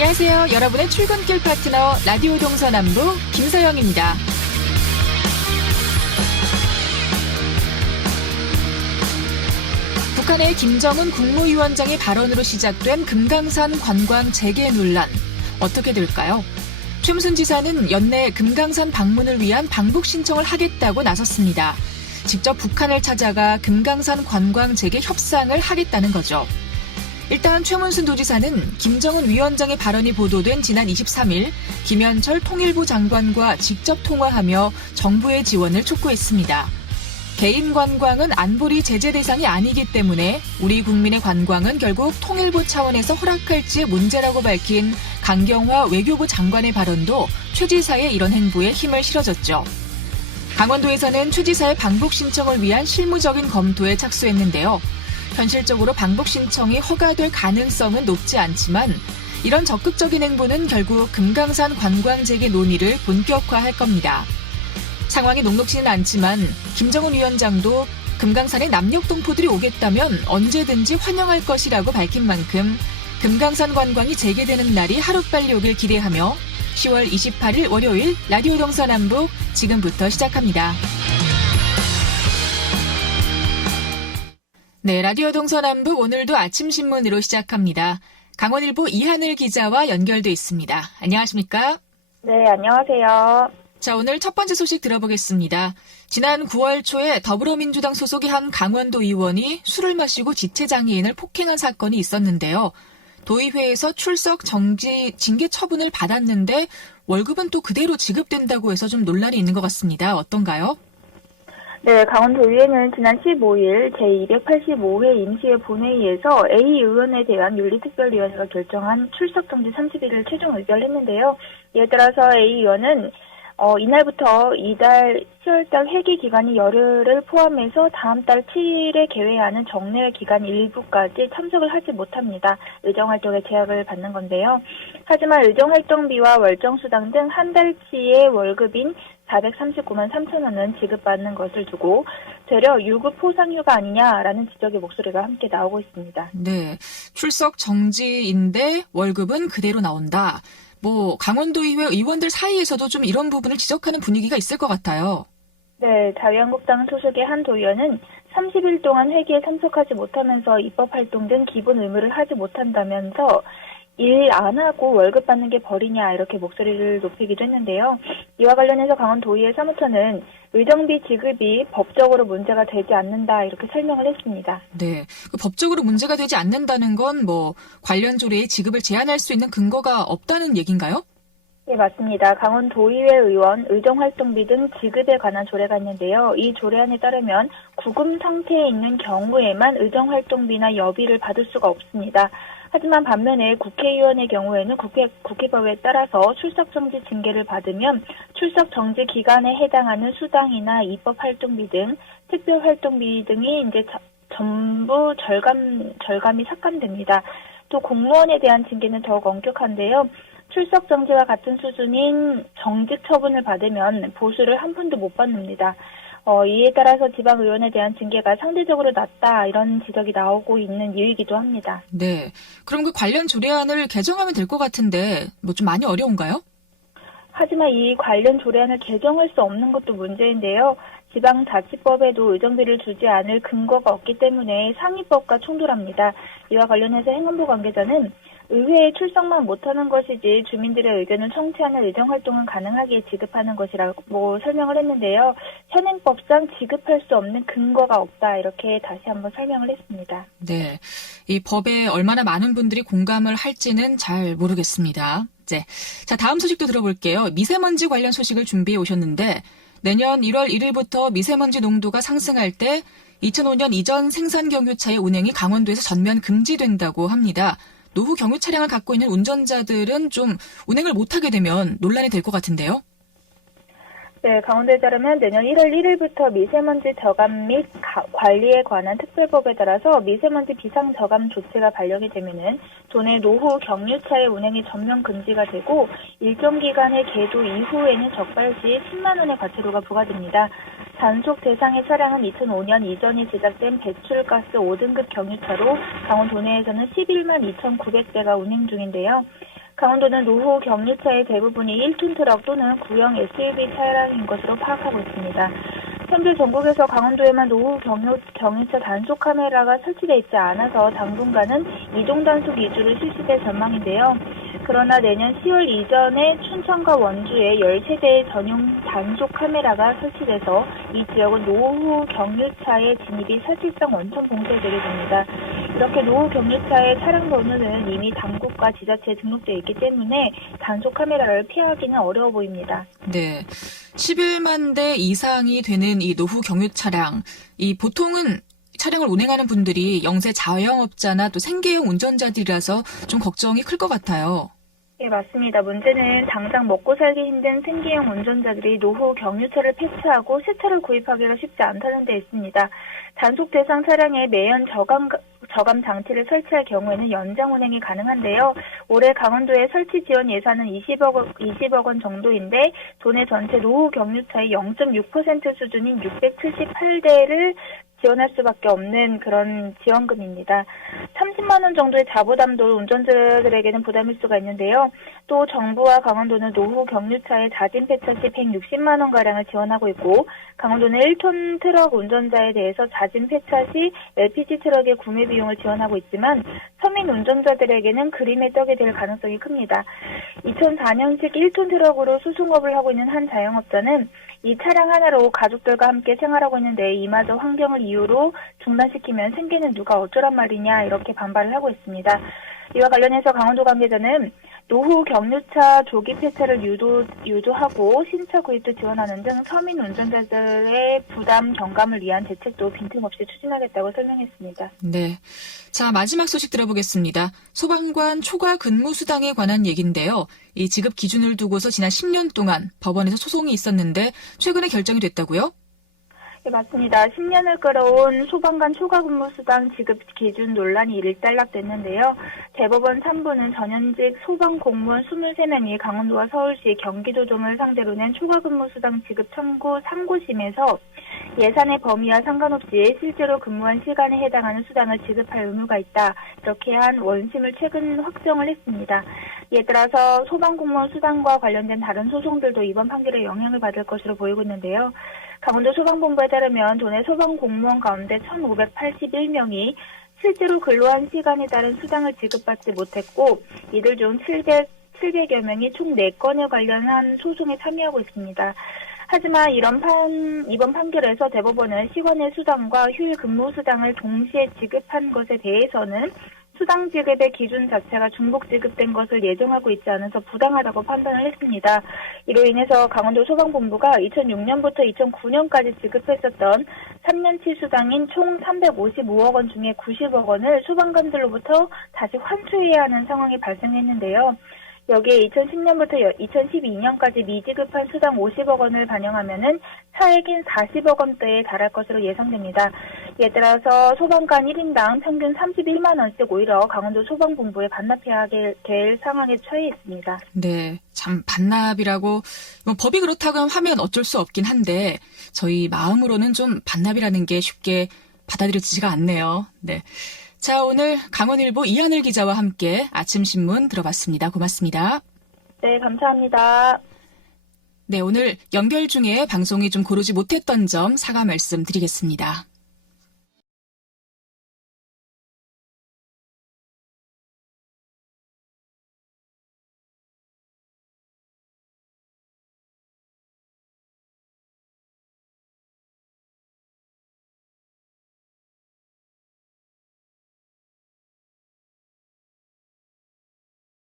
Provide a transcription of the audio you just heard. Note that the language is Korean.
안녕하세요. 여러분의 출근길 파트너 라디오 동서남북 김서영입니다. 북한의 김정은 국무위원장의 발언으로 시작된 금강산 관광 재개 논란. 어떻게 될까요? 최무순 지사는 연내 금강산 방문을 위한 방북 신청을 하겠다고 나섰습니다. 직접 북한을 찾아가 금강산 관광 재개 협상을 하겠다는 거죠. 일단 최문순 도지사는 김정은 위원장의 발언이 보도된 지난 23일 김현철 통일부 장관과 직접 통화하며 정부의 지원을 촉구했습니다. 개인 관광은 안보리 제재 대상이 아니기 때문에 우리 국민의 관광은 결국 통일부 차원에서 허락할지의 문제라고 밝힌 강경화 외교부 장관의 발언도 최 지사의 이런 행보에 힘을 실어줬죠. 강원도에서는 최 지사의 방북 신청을 위한 실무적인 검토에 착수했는데요. 현실적으로 방북 신청이 허가될 가능성은 높지 않지만 이런 적극적인 행보는 결국 금강산 관광 재개 논의를 본격화할 겁니다. 상황이 녹록지는 않지만 김정은 위원장도 금강산에 남녘동포들이 오겠다면 언제든지 환영할 것이라고 밝힌 만큼 금강산 관광이 재개되는 날이 하루빨리 오길 기대하며 10월 28일 월요일 라디오 동서남북 지금부터 시작합니다. 네, 라디오 동서남북 오늘도 아침 신문으로 시작합니다. 강원일보 이하늘 기자와 연결돼 있습니다. 안녕하십니까? 네, 안녕하세요. 자, 오늘 첫 번째 소식 들어보겠습니다. 지난 9월 초에 더불어민주당 소속의 한 강원도 의원이 술을 마시고 지체장애인을 폭행한 사건이 있었는데요. 도의회에서 출석 정지 징계 처분을 받았는데 월급은 또 그대로 지급된다고 해서 좀 논란이 있는 것 같습니다. 어떤가요? 네, 강원도의회는 지난 15일 제285회 임시회 본회의에서 A 의원에 대한 윤리특별위원회가 결정한 출석정지 30일을 최종 의결했는데요. 이에 따라서 A 의원은 이날부터 이달 10월달 회기 기간이 열흘을 포함해서 다음 달 7일에 개회하는 정례 기간 일부까지 참석을 하지 못합니다. 의정활동에 제약을 받는 건데요. 하지만 의정활동비와 월정수당 등 한 달치의 월급인 439만 3천 원은 지급받는 것을 두고 되려 유급 포상휴가 아니냐라는 지적의 목소리가 함께 나오고 있습니다. 네, 출석 정지인데 월급은 그대로 나온다. 강원도의회 의원들 사이에서도 좀 이런 부분을 지적하는 분위기가 있을 것 같아요. 네, 자유한국당 소속의 한 도의원은 30일 동안 회기에 참석하지 못하면서 입법활동 등 기본 의무를 하지 못한다면서 일 안 하고 월급 받는 게 벌이냐 이렇게 목소리를 높이기도 했는데요. 이와 관련해서 강원도의회 사무처는 의정비 지급이 법적으로 문제가 되지 않는다 이렇게 설명을 했습니다. 네, 법적으로 문제가 되지 않는다는 건 관련 조례의 지급을 제한할 수 있는 근거가 없다는 얘기인가요? 네, 맞습니다. 강원도의회 의원 의정활동비 등 지급에 관한 조례가 있는데요. 이 조례안에 따르면 구금 상태에 있는 경우에만 의정활동비나 여비를 받을 수가 없습니다. 하지만 반면에 국회의원의 경우에는 국회법에 따라서 출석정지 징계를 받으면 출석정지 기간에 해당하는 수당이나 입법활동비 등 특별활동비 등이 이제 전부 절감이 삭감됩니다. 또 공무원에 대한 징계는 더욱 엄격한데요. 출석 정지와 같은 수준인 정직 처분을 받으면 보수를 한 푼도 못 받습니다. 이에 따라서 지방의원에 대한 징계가 상대적으로 낮다 이런 지적이 나오고 있는 이유이기도 합니다. 네, 그럼 그 관련 조례안을 개정하면 될 것 같은데 좀 많이 어려운가요? 하지만 이 관련 조례안을 개정할 수 없는 것도 문제인데요. 지방자치법에도 의정비를 주지 않을 근거가 없기 때문에 상위법과冲突합니다. 이와 관련해서 행안부 관계자는 의회에 출석만 못하는 것이지 주민들의 의견을 청취하는 의정활동은 가능하게 지급하는 것이라고 설명을 했는데요. 현행법상 지급할 수 없는 근거가 없다 이렇게 다시 한번 설명을 했습니다. 네, 이 법에 얼마나 많은 분들이 공감을 할지는 잘 모르겠습니다. 네, 자 다음 소식도 들어볼게요. 미세먼지 관련 소식을 준비해 오셨는데 내년 1월 1일부터 미세먼지 농도가 상승할 때 2005년 이전 생산 경유차의 운행이 강원도에서 전면 금지된다고 합니다. 노후 경유 차량을 갖고 있는 운전자들은 좀 운행을 못하게 되면 논란이 될 것 같은데요. 네, 강원도에 따르면 내년 1월 1일부터 미세먼지 저감 및 관리에 관한 특별법에 따라서 미세먼지 비상 저감 조치가 발령이 되면은 도내 노후 경유차의 운행이 전면 금지가 되고 일정 기간의 계도 이후에는 적발 시 10만 원의 과태료가 부과됩니다. 단속 대상의 차량은 2005년 이전에 제작된 배출가스 5등급 경유차로 강원 도내에서는 11만 2,900대가 운행 중인데요. 강원도는 노후 경유차의 대부분이 1톤 트럭 또는 구형 SUV 차량인 것으로 파악하고 있습니다. 현재 전국에서 강원도에만 노후 경유차 단속 카메라가 설치되어 있지 않아서 당분간은 이동 단속 위주로 실시될 전망인데요. 그러나 내년 10월 이전에 춘천과 원주에 13대의 전용 단속 카메라가 설치돼서 이 지역은 노후 경유차의 진입이 사실상 원천 봉쇄되게 됩니다. 이렇게 노후 경유차의 차량 번호는 이미 당국과 지자체에 등록되어 있기 때문에 단속 카메라를 피하기는 어려워 보입니다. 네. 11만 대 이상이 되는 이 노후 경유 차량, 이 보통은 차량을 운행하는 분들이 영세 자영업자나 또 생계형 운전자들이라서 좀 걱정이 클 것 같아요. 네, 맞습니다. 문제는 당장 먹고 살기 힘든 생계형 운전자들이 노후 경유차를 폐차하고 새 차를 구입하기가 쉽지 않다는 데 있습니다. 단속 대상 차량에 매연 저감 장치를 설치할 경우에는 연장 운행이 가능한데요. 올해 강원도의 설치 지원 예산은 20억 원 정도인데 도내 전체 노후 경유차의 0.6% 수준인 678대를 지원할 수밖에 없는 그런 지원금입니다. 30만 원 정도의 자부담도 운전자들에게는 부담일 수가 있는데요. 또 정부와 강원도는 노후 경유차의 자진 폐차 시 160만 원가량을 지원하고 있고 강원도는 1톤 트럭 운전자에 대해서 자진 폐차 시 LPG 트럭의 구매 비용을 지원하고 있지만 서민 운전자들에게는 그림의 떡이 될 가능성이 큽니다. 2004년식 1톤 트럭으로 수송업을 하고 있는 한 자영업자는 이 차량 하나로 가족들과 함께 생활하고 있는데 이마저 환경을 이유로 중단시키면 생계는 누가 어쩌란 말이냐 이렇게 반발을 하고 있습니다. 이와 관련해서 강원도 관계자는 노후 경유차 조기 폐차를 유도하고 신차 구입도 지원하는 등 서민 운전자들의 부담 경감을 위한 대책도 빈틈없이 추진하겠다고 설명했습니다. 네. 자, 마지막 소식 들어보겠습니다. 소방관 초과 근무 수당에 관한 얘기인데요. 이 지급 기준을 두고서 지난 10년 동안 법원에서 소송이 있었는데 최근에 결정이 됐다고요? 네, 맞습니다. 10년을 끌어온 소방관 초과 근무 수당 지급 기준 논란이 일단락됐는데요. 대법원 3부는 전현직 소방 공무원 23명이 강원도와 서울시, 경기도 등을 상대로 낸 초과 근무 수당 지급 청구 상고심에서 예산의 범위와 상관없이 실제로 근무한 시간에 해당하는 수당을 지급할 의무가 있다. 이렇게 한 원심을 최근 확정을 했습니다. 이에 따라서 소방공무원 수당과 관련된 다른 소송들도 이번 판결에 영향을 받을 것으로 보이고 있는데요. 강원도 소방본부에 따르면 도내 소방공무원 가운데 1,581명이 실제로 근로한 시간에 따른 수당을 지급받지 못했고 이들 중 700여 명이 총 4건에 관련한 소송에 참여하고 있습니다. 하지만 이번 판결에서 대법원은 시간의 수당과 휴일 근무 수당을 동시에 지급한 것에 대해서는 수당 지급의 기준 자체가 중복 지급된 것을 예정하고 있지 않아서 부당하다고 판단을 했습니다. 이로 인해서 강원도 소방본부가 2006년부터 2009년까지 지급했었던 3년치 수당인 총 355억 원 중에 90억 원을 소방관들로부터 다시 환수해야 하는 상황이 발생했는데요. 여기에 2010년부터 2012년까지 미지급한 수당 50억 원을 반영하면은 차액인 40억 원대에 달할 것으로 예상됩니다. 이에 따라서 소방관 1인당 평균 31만 원씩 오히려 강원도 소방본부에 반납해야 될 상황에 처해 있습니다. 네, 참 반납이라고 뭐 법이 그렇다고 하면 어쩔 수 없긴 한데 저희 마음으로는 좀 반납이라는 게 쉽게 받아들여지지가 않네요. 네. 자, 오늘 강원일보 이하늘 기자와 함께 아침 신문 들어봤습니다. 고맙습니다. 네, 감사합니다. 네, 오늘 연결 중에 방송이 좀 고르지 못했던 점 사과 말씀 드리겠습니다.